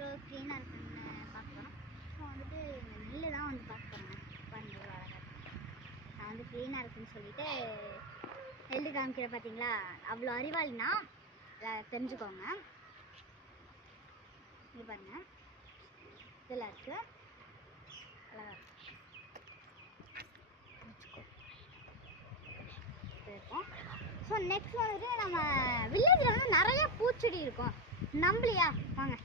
எவ்வளோ க்ளீனாக இருக்குன்னு பார்க்குறோம். ஸோ வந்துட்டு நெல் தான் வந்து பார்க்குறோங்க. பாருங்க எவ்வளோ அழகாக இருக்கு. நான் வந்து க்ளீனாக இருக்குன்னு சொல்லிட்டு நெல் காமிக்கிறேன். பார்த்தீங்களா, அவ்வளோ அறிவாளினா தெரிஞ்சுக்கோங்க. இது பாருங்க, இதெல்லாம் இருக்கு, அழகாக இருக்கும். ஸோ நெக்ஸ்ட் வந்துட்டு நம்ம வில்லேஜில் வந்து நிறைய பூச்செடி இருக்கும். நம்பலையா? வாங்க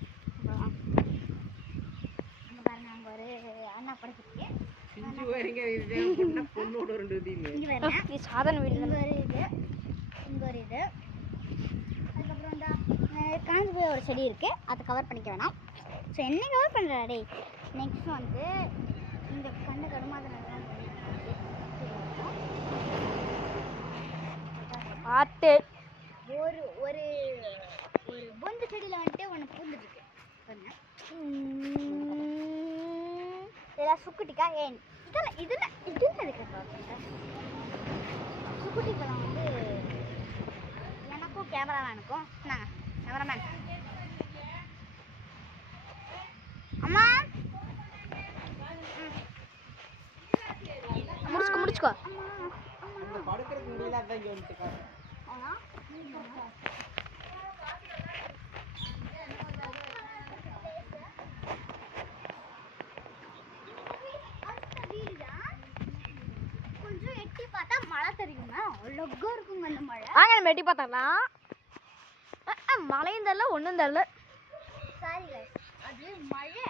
அங்கே பாருங்க, அங்கே ஒரு அண்ணா படுத்துருக்கு. இங்கே பாருங்க, சாதன வீடு. இங்கே ஒரு இது, இங்கே ஒரு இது. அதுக்கப்புறம் இந்த காஞ்சி போய் ஒரு செடி இருக்குது, அதை கவர் பண்ணிக்க வேணாம். ஸோ என்ன கவர் பண்ணுறா டே. நெக்ஸ்ட் வந்து இந்த கண்ணு கருமாதிரம் பார்த்து ஒரு ஒரு ஒரு பொந்து செடியில் வந்துட்டு ஒன்று பூந்துருக்கு. இதெல்லாம் சுக்குட்டிக்கா. ஏன் இதெல்லாம் இதில் இதில் இருக்கிற சுக்குட்டி பழம் வந்து எனக்கும் கேமராமேனுக்கும். நாங்கள் கேமராமேன் அம்மா முடிச்சுக்கோ. கொஞ்சம் எட்டி பார்த்தா மழை தெரியுமா? அழகா இருக்குங்க அந்த மழை. வாங்க நம்ம எட்டி பார்த்தலாம். மழையும் தெரியல, ஒன்றும் தெரியல. சாரி கைஸ், அது மழை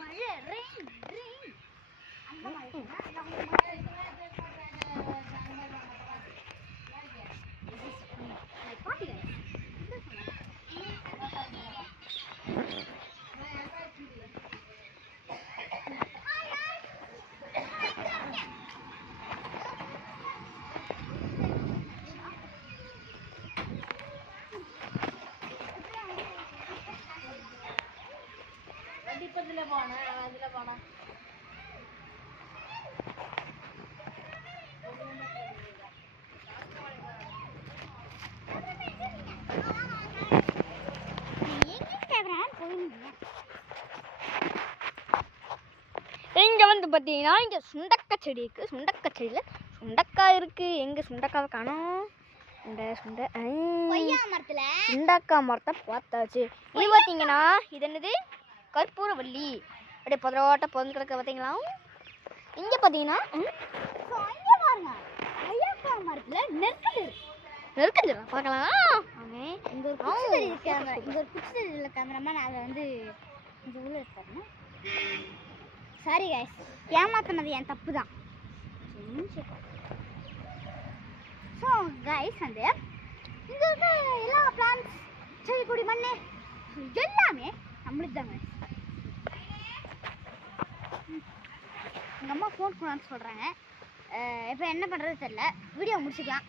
மழை ரெயின் ரெயின் அந்த மழை. இங்கே வந்து பார்த்தீங்கன்னா இங்கே சுண்டக்காய் செடி இருக்குது. சுண்டக்காய் செடியில் சுண்டக்காய் இருக்குது. எங்கே சுண்டக்காவை காணோம்? சுண்டக்காய் மரத்தை பார்த்தாச்சு. இது பார்த்தீங்கன்னா இது என்னது? கற்பூரவள்ளி. அப்படியே புதரோட்ட பொருள் கிடக்க பார்த்தீங்களா? இங்கே பார்த்தீங்கன்னா மரத்தில் நெருக்கஞ்சரா பார்க்கலாம். இங்கே ஒரு குச்சி செடி கேமராமேன் அதை வந்து இந்த உள்ள இருக்காருன்னா. சாரி கைஸ், ஏமாத்தினது என் தப்பு தான். ஸோ கைஸ் வந்து இங்கே இருக்க எல்லா பிளான்ஸ், செடி கொடி, மண் எல்லாமே நம்மளுக்கு தான் கைஸ். எங்கள் அம்மா ஃபோன் பண்ணான்னு சொல்கிறாங்க. இப்போ என்ன பண்ணுறது தெரியல. வீடியோ முடிச்சுக்கலாம்.